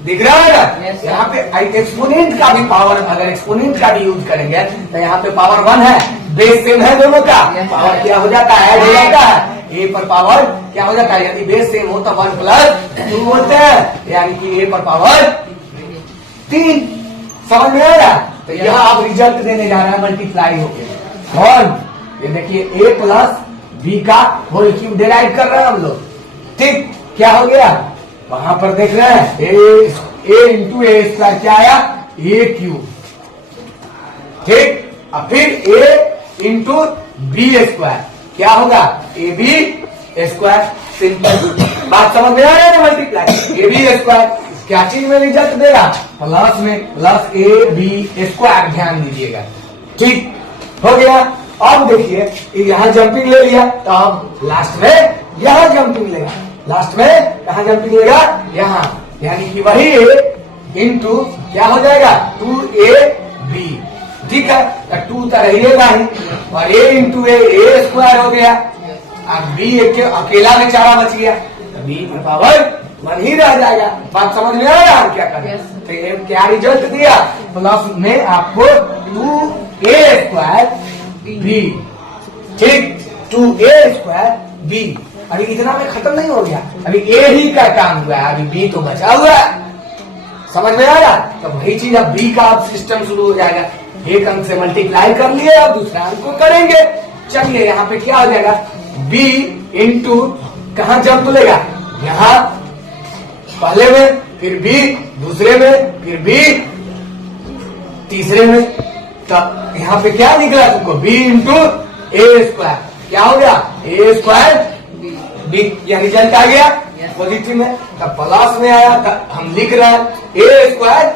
दिख रहा है ना। यहाँ पे एक्सपोनेंट का भी पावर, अगर एक्सपोनेंट का भी यूज करेंगे तो यहाँ पे पावर 1 है, बेस सेम है दोनों का, पावर क्या हो जाता है, ऐड हो जाता है। a पर पावर क्या हो जाता है, यदि बेस सेम हो तो 1 + 2 होता है, यानी कि a पर पावर 3। समझ में आ रहा है। तो यहाँ आप रिजल्ट देने जा रहे हैं मल्टीप्लाई होके। और ये देखिए a + b का होल क्यूब डिराइव कर रहे हैं हम लोग। ठीक, क्या हो गया, वहां पर देख रहे हैं a × a² क्या आया, a³। ठीक, अब फिर a × b² क्या होगा, ab²। सिंपल बात समझ में आ रहा है, मल्टीप्लाई ab² क्या चीज में रिजल्ट देगा, प्लस में, +ab²। ध्यान दीजिएगा। ठीक हो गया। अब देखिए यहाँ जंपिंग ले लिया, तो अब लास्ट में यहाँ जंपिंग लेगा। लास्ट में कहा जंपिंग लेगा, यहाँ, यानी कि वही a × क्या हो जाएगा, 2ab। ठीक है, तो 2 तो रहिएगा ही, और a × a² हो गया। अब b अकेला बेचारा बच गया, तो b पर पावर 1 ही रह जाएगा। बात समझ में आ रहा है क्या करें। तो ये क्या रिजल्ट दिया, प्लस में आपको 2a² b। ठीक, 2a² b। अभी इतना में खत्म नहीं हो गया, अभी a ही का काम हुआ है, अभी b तो बचा हुआ है। समझ में आ रहा, तो वही चीज अब b का अब सिस्टम शुरू हो जाएगा। एक अंक से मल्टीप्लाई कर लिए, अब दूसरा अंक को करेंगे। चलिए यहाँ पे क्या हो जाएगा, b × कहाँ जंप लेगा, यहाँ पहले में फिर बी दूसरे में, फिर बी तीसरे में। तब यहाँ पे क्या निकला तुमको? बी इंटू ए स्क्वायर। क्या हो गया? ए स्क्वायर बी। यह रिजल्ट आ गया पॉजिटिव में। तब प्लस में आया, तब हम लिख रहे हैं ए स्क्वायर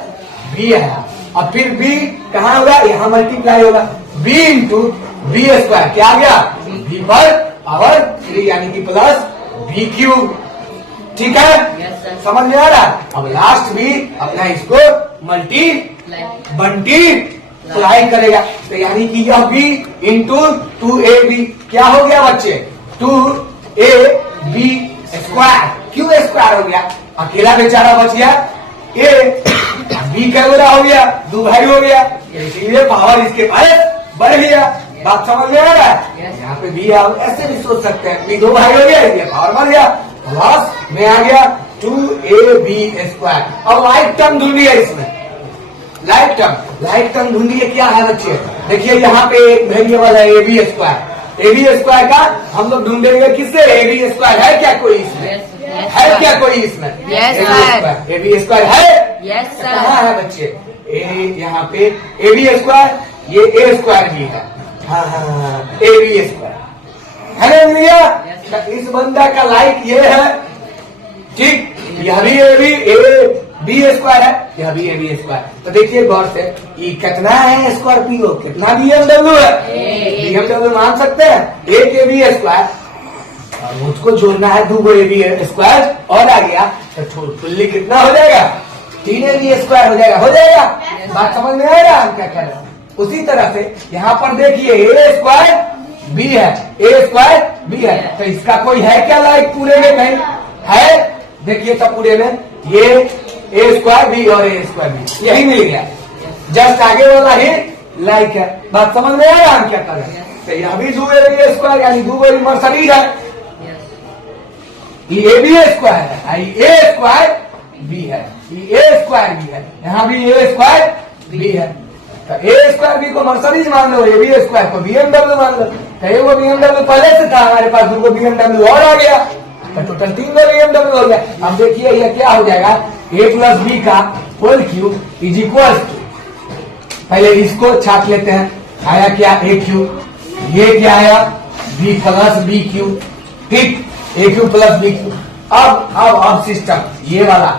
बी आया। अब फिर बी कहाँ होगा? यहाँ मल्टीप्लाई होगा। बी इंटू बी स्क्वायर क्या आ गया? बी पर पावर 3 यानी कि प्लस बी क्यूब। ठीक है, समझ में आ रहा? अब लास्ट भी अपना इसको मल्टीप्लाई करेगा, तो यानी कि यह बी इंटू 2ab क्या हो गया बच्चे? 2ab square. क्यों स्क्वायर हो गया? अकेला बेचारा बच गया ए, बी का बड़ा हो गया, 2 भाई हो गया, इसीलिए पावर इसके पास बढ़ गया। बात समझ में आ रहा है? यहाँ पे बी आप ऐसे भी सोच सकते हैं, बी 2 भाई हो गया, इसलिए पावर बढ़ गया। प्लस में आ गया 2ab स्क्वायर। अब लाइक टर्म ढूंढिए इसमें, लाइक टर्म ढूंढिए। क्या है बच्चे? देखिए यहाँ पे एक वेरिएबल है a b square. A b square का हम लोग ढूंढेंगे किससे? ए बी स्क्वायर है क्या कोई इसमें? है क्या कोई इसमें? ए बी स्क्वायर है? कहाँ है बच्चे? ए यहाँ पे ए बी स्क्वायर, ये ए स्क्वायर भी है। हाँ ए बी स्क्वायर है ना भैया? इस बंदा का लाइक ये है, ठीक। यह भी ए बी स्क्वायर है, यह भी ए बी स्क्वायर। तो देखिए गौर से, ये कितना है स्कॉर्पियो, कितना BMW है? BMW मान सकते हैं, एक ए बी स्क्वायर और मुझको जोड़ना है 2 ए बी स्क्वायर और आ गया तो फुल्ली कितना हो जाएगा? 3 ए बी स्क्वायर हो जाएगा। हो जाएगा? बात समझ में आ रहा है हम क्या कर रहे हैं? उसी तरह से यहाँ पर देखिए ए स्क्वायर बी है, ए स्क्वायर बी है, तो इसका कोई है क्या लाइक पूरे में? कहीं है? देखिए सब पूरे में ये ए स्क्वायर बी और ए स्क्वायर बी यही मिल गया, जस्ट आगे वाला ही लाइक है। बात समझ में आ रहा है हम क्या कर रहे हैं? तो यह भी 2 ए स्क्वायर यानी 2 इमर्सरीज है, ये ए बी स्क्वायर है, ए स्क्वायर बी है, ये ए स्क्वायर बी है, यहाँ भी ए स्क्वायर बी है। तो ए स्क्वायर बी को मर्सरीज मान लो, ए बी स्क्वायर को BMW मान लो। तो एक BMW पहले से था हमारे पास, 2 BMW और आ गया, तो टोटल 3 BMW हो गया। अब देखिए यह क्या हो जाएगा? a प्लस बी का whole cube is equal to, पहले इसको छाप लेते हैं, आया क्या? a cube. ये क्या आया? b प्लस बी क्यूब, ठीक। a cube plus B cube. अब सिस्टम ये वाला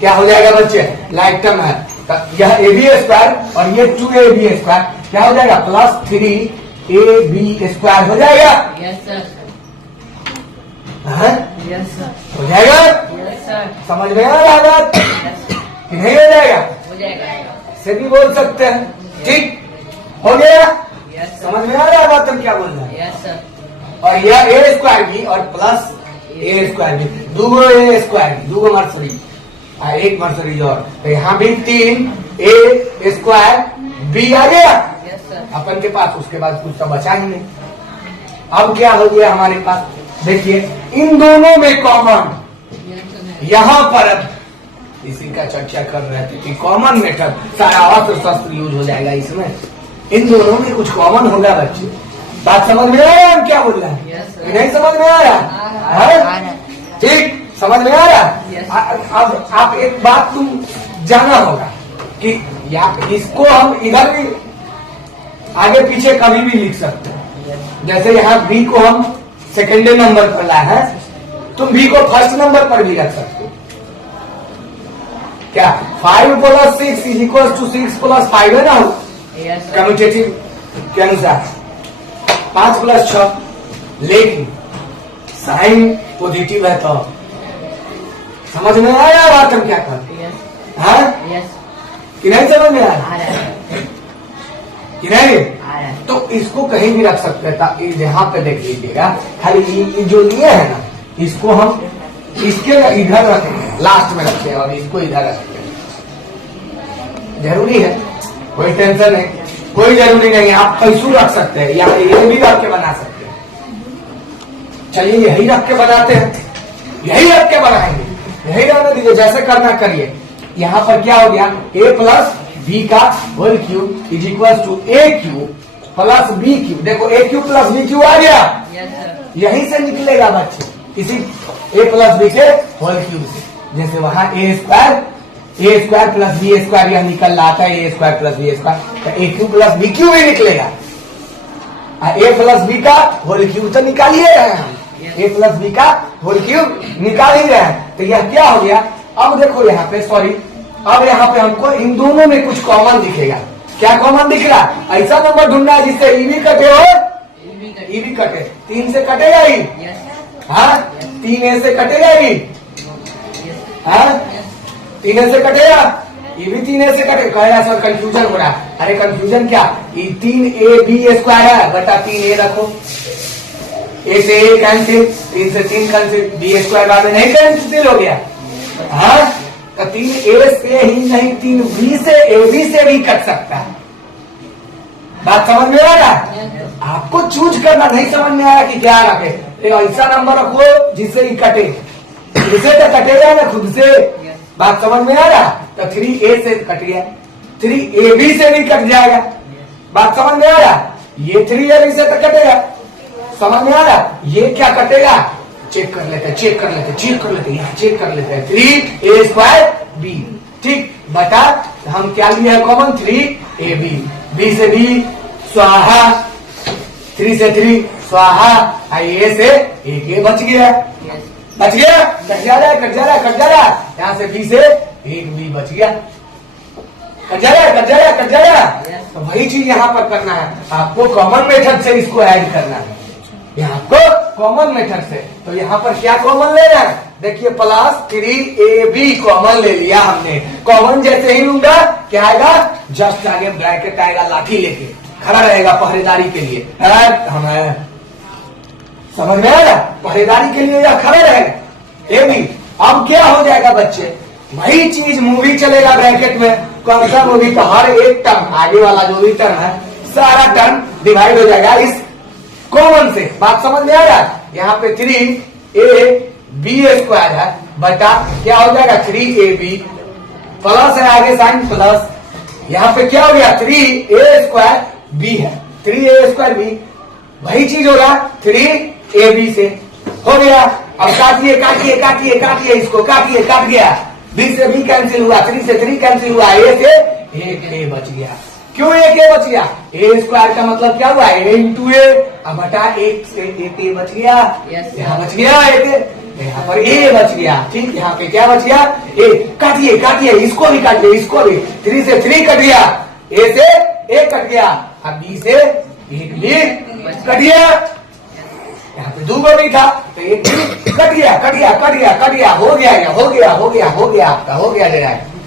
क्या हो जाएगा बच्चे? लाइक टर्म है, तो यह ए बी स्क्वायर और ये 2ab स्क्वायर क्या हो जाएगा? प्लस 3ab स्क्वायर हो जाएगा। हो जाएगा? समझ में आ रहा है बात कि नहीं? हो जाएगा से भी बोल सकते हैं, ठीक। हो गया? समझ में आ रहा है बात हम क्या बोल रहे हैं? और यह ए स्क्वायर भी और प्लस ए स्क्वायर भी, 2 ए स्क्वायर भी, 2 मर्सरी, एक मर्सरी और, तो यहाँ भी 3 ए स्क्वायर बी आ गया अपन के पास। उसके बाद कुछ तो बचा ही नहीं। अब क्या हो गया हमारे पास? देखिए इन दोनों में कॉमन, यहाँ पर अब इसी का चर्चा कर रहे थे कि कॉमन मेथड सारा अस्त्र शस्त्र यूज हो जाएगा इसमें। इन दोनों में कुछ कॉमन होगा बच्चे। बात समझ में आ रहा है हम क्या बोल रहे हैं? नहीं समझ में आ रहा? ठीक, समझ में आ रहा? अब आप एक बात तुम जाना होगा कि इसको हम इधर भी आगे पीछे कभी भी लिख सकते हैं। जैसे यहाँ बी को हम सेकेंडरी नंबर पर लाए हैं, तुम बी को फर्स्ट नंबर पर भी रख सकते हो। क्या 5 plus 6 is equal to 6 plus 5 है ना? कम्यूटेटिव के अनुसार 5 प्लस 6, लेकिन साइन पॉजिटिव है तो समझ में आया बात हम क्या करते हैं? कि नहीं समझ में आया? कि नहीं? तो इसको कहीं भी रख सकते हैं। यहाँ पे देख लीजिएगा, खाली ये जो लिए है ना, इसको हम इसके इधर रखेंगे, लास्ट में रखते हैं और इसको इधर रखते हैं। जरूरी है? कोई टेंशन नहीं, कोई जरूरी नहीं। आप कैसू रख सकते हैं या ये भी रख के बना सकते हैं। चलिए यही रख के बनाते हैं, यही रख के बनाएंगे, यही रहने दीजिए, जैसे करना करिए। यहाँ पर क्या हो गया? a प्लस बी का whole cube is equal to a cube plus B cube. देखो a cube plus B cube आ गया, यहीं से निकलेगा बच्चे। इसी a प्लस बी के होल क्यूब से। जैसे वहां A square plus B square यह निकल रहा था, A square plus B square, तो A cube plus B cube ही निकलेगा। ए प्लस बी का होल क्यूब तो निकाल ही रहे हैं हम, ए प्लस बी का होल क्यूब निकाल ही रहे हैं। तो यह क्या हो गया? अब देखो यहाँ पे, सॉरी, अब यहाँ पे हमको इन दोनों में कुछ कॉमन दिखेगा। क्या कॉमन दिख रहा? ऐसा नंबर ढूंढना है जिससे ईवी कटे और ईवी कटे। 3 से कटेगा ही, हाँ 3a से कटेगा ही, हाँ 3a से कटेगा, ये भी 3a से कटेगा। कह रहा सर कंफ्यूजन हो रहा है। अरे कंफ्यूजन क्या, 3ab स्क्वायर है बटा 3a रखो, a से a कैंसिल, 3 से 3 कैंसिल, b स्क्वायर बाद में नहीं कैंसिल हो गया, हाँ तो 3a से ही नहीं 3b से ab से भी कट सकता है। बात समझ में आ रहा है? आपको चूज करना, नहीं समझ में आया कि क्या रखे, एक ऐसा नंबर रखो जिससे ही कटे, जिससे तो कटेगा ना खुद से। बात समझ में आ रहा? तो 3a से कट गया, 3ab से भी कट जाएगा। बात समझ में आ रहा? ये 3ab से तो कटेगा, समझ में आ रहा? ये क्या कटेगा? चेक कर लेते, चेक कर लेते, चेक कर लेते, यहाँ चेक कर लेते हैं। 3a स्क्वायर b, ठीक, बटा हम क्या लिया है कॉमन? 3ab, b से b स्वाहा, 3 से 3 स्वाहा, a से एक a बच गया, बच गया, कट जा रहा है, कट जा रहा है, कट जा रहा है। यहाँ से b से एक b बच गया, कट जा रहा है, कट जा रहा है, कट जा रहा है। तो वही चीज यहाँ पर करना है, आपको कॉमन मेथड से इसको ऐड करना है, यहाँ को कॉमन मेथड से। तो यहाँ पर क्या कॉमन लेना है? देखिए प्लस 3ab कॉमन ले लिया हमने। कॉमन जैसे ही लूंगा क्या आएगा? जस्ट आगे ब्रैकेट आएगा, लाठी लेके खड़ा रहेगा पहरेदारी के लिए, हमें समझ में आएगा? पहरेदारी के लिए यह खड़ा रहेगा ए बी। अब क्या हो जाएगा बच्चे? वही चीज मूवी चलेगा ब्रैकेट में, कौन सा मूवी का हर एक टर्म, आगे वाला जो भी टर्म है सारा टर्म डिवाइड हो जाएगा इस कॉमन से। बात समझ में आ रहा है? यहाँ पे 3ab स्क्वायर है बटा क्या हो जाएगा? 3ab प्लस है आगे साइन प्लस, यहाँ पे क्या हो गया? 3a स्क्वायर b है, 3a स्क्वायर b, वही चीज होगा 3ab से हो गया। अब काटिए काटिए काटिए काटिए, इसको काटिए, काट गया, b से b कैंसिल हुआ, 3 से 3 कैंसिल हुआ, a से एक a बच गया। क्यों एक a बच गया? a स्क्वायर का मतलब क्या हुआ? a इंटू a, अब बटा एक से एक a बच गया, यहाँ बच गया एक a, यहाँ पर a बच गया, ठीक, यहाँ पे क्या बच गया? a। काटिए काटिए, इसको भी काटिए, इसको भी, 3 से 3 कट गया, a से a कट गया, अब b से एक भी कट गया, यहाँ पे 2 भी था तो एक भी कट गया, कट गया, कट गया, कट गया, हो गया, हो गया, हो गया, हो गया, आपका हो गया,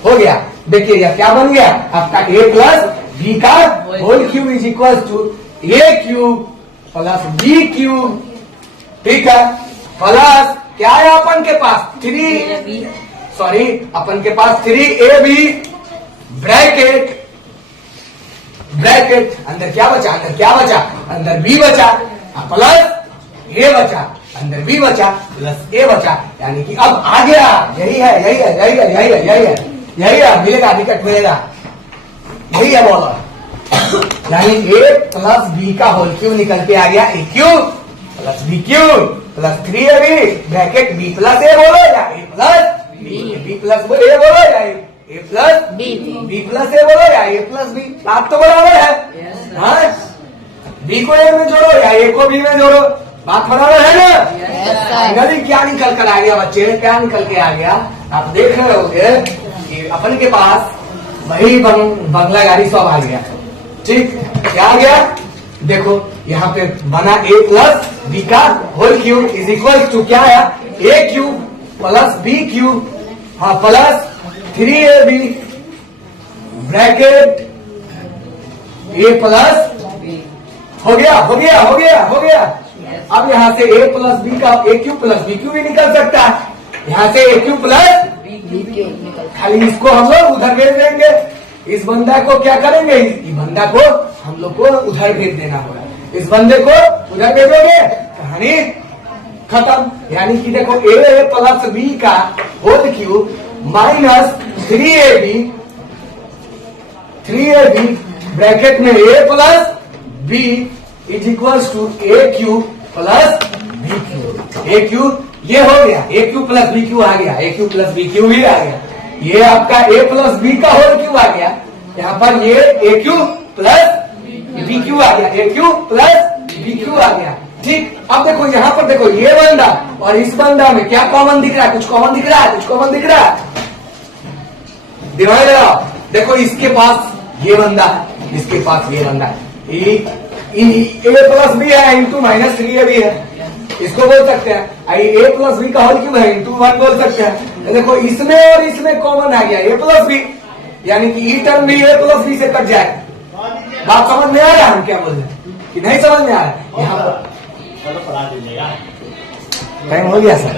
हो गया। देखिए यह क्या बन गया आपका? a प्लस b का whole cube is equal to a cube plus b cube, ठीक है, प्लस क्या है अपन के पास? 3, सॉरी अपन के पास 3ab ब्रैकेट, ब्रैकेट अंदर क्या बचा? अंदर क्या बचा? अंदर b बचा, प्लस a बचा, अंदर b बचा प्लस a बचा, यानी कि अब आ गया, यही है, यही है, यही है, यही है, यही है, यही है, मिलेगा, विकेट मिलेगा, यही है बॉलर। यानी a प्लस b का होल क्यूब निकल के आ गया, a cube plus b cube plus 3ab bracket b plus a बोलो या a plus b plus a बोलो या a plus b plus a बोलो या a प्लस b, बात तो बराबर है, हाँ b को a में जोड़ो या a को b में जोड़ो, बात बराबर है ना? गली क्या निकल कर आ गया बच्चे? क्या निकल के आ गया? आप देख रहे होंगे कि अपन के पास वही बंगला गाड़ी सब आ गया, ठीक, क्या आ गया? देखो यहाँ पे बना a प्लस b का whole cube is equal to क्या है? a cube plus b cube, हाँ plus 3ab bracket a plus, हो गया, हो गया, हो गया, हो गया। अब यहाँ से a प्लस b का a cube plus b cube भी निकल सकता है, यहाँ से a cube plus b cube, खाली इसको हम लोग उधर भेज देंगे, इस बंदा को क्या करेंगे? इस बंदा को हम लोग को उधर भेज देना होगा, इस बंदे को उधर भेजोगे, कहानी खत्म। यानी कि देखो a प्लस b का whole cube minus 3ab bracket में a plus b is equal to a cube plus b cube, a cube ये हो गया a cube plus b cube आ गया, a cube plus b cube भी आ गया। ये आपका ए प्लस बी का होल क्यू आ गया। यहाँ पर ये a cube plus b cube आ गया, a cube plus b cube आ गया। ठीक, अब देखो यहाँ पर देखो ये बंदा और इस बंदा में क्या कॉमन दिख रहा है? कुछ कॉमन दिख रहा है, कुछ कॉमन दिख रहा है। डिवाइड लगाओ, देखो इसके पास ये बंदा है, इसके पास ये बंदा है, ए प्लस बी है इंटू माइनस 3 भी है, इसको बोल सकते हैं। ए प्लस बी का होल क्यूब है इंटू 1 बोल सकते हैं। देखो इसमें और इसमें कॉमन आ गया ए प्लस बी, यानी कि ई टर्म भी ए प्लस बी से कट जाएगा। बात समझ में आ रहा है हम क्या बोल रहे हैं कि नहीं समझ में आ रहा है? यहाँ पर टाइम हो गया सर।